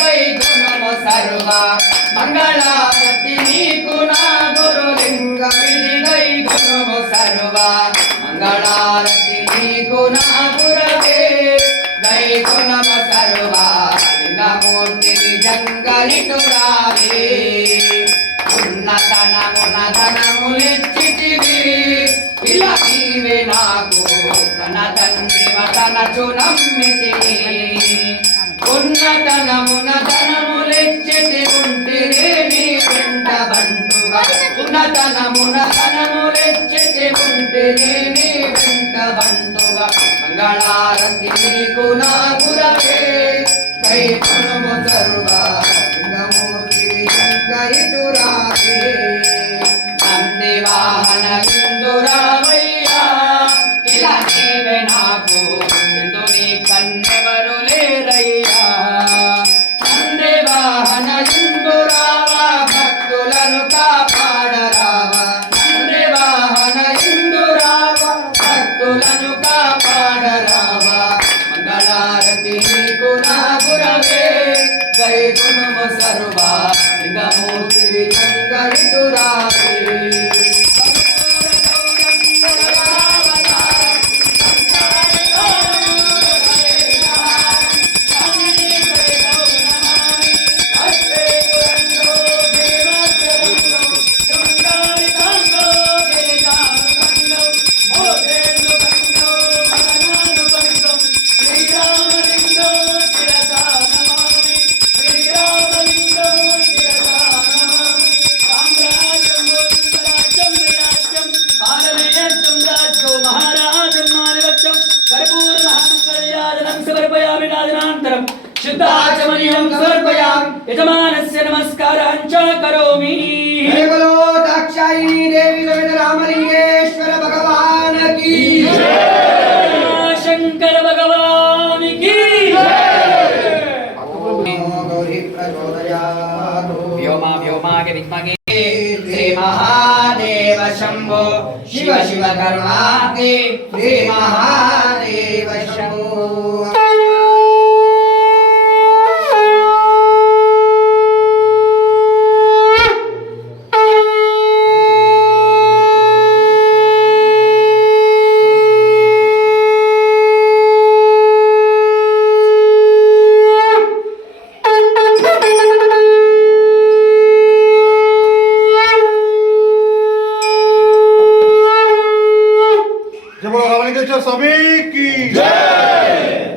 గై గుణము సర్వ. మంగళారతి నీకు నా గురులింగమిది గై గుణము సర్వ. మంగళారతి నీకు నా గురవే. గై గుణము సర్వ. లింగమూర్తి నిజంగలిటు ఉన్నతనమున ధనములిచ్చితివి ఇలా నీవే నాకు. తన తండ్రి తనచు నమ్మితిని ఉన్నతనమున ధనములిచ్చితి ఉంటిరే నీ వెంట బంటుగా. ఉన్నతనమున ధనములిచ్చితి ఉంటిరే నీ వెంట బంటుగా. మంగళారతి నీకు నా గురవే. కై గుణము సర్వా లింగమూర్తి విజంగరితురావే శుద్ధాచమనీయం సమర్పయామి. యజమానస్య నమస్కారం చ కరోమి. జయ బలో దాక్షాయిని దేవి గోవింద రామలింగేశ్వర భగవాన్ की శంకర గౌరీ ప్రచోదయాత్ వ్యోమా వ్యోమాయ విద్మహే. శ్రీ మహాదేవ శంభో. శివ శివ కరుణాదే శ్రీ మహా बोलो रावणी स्वामी की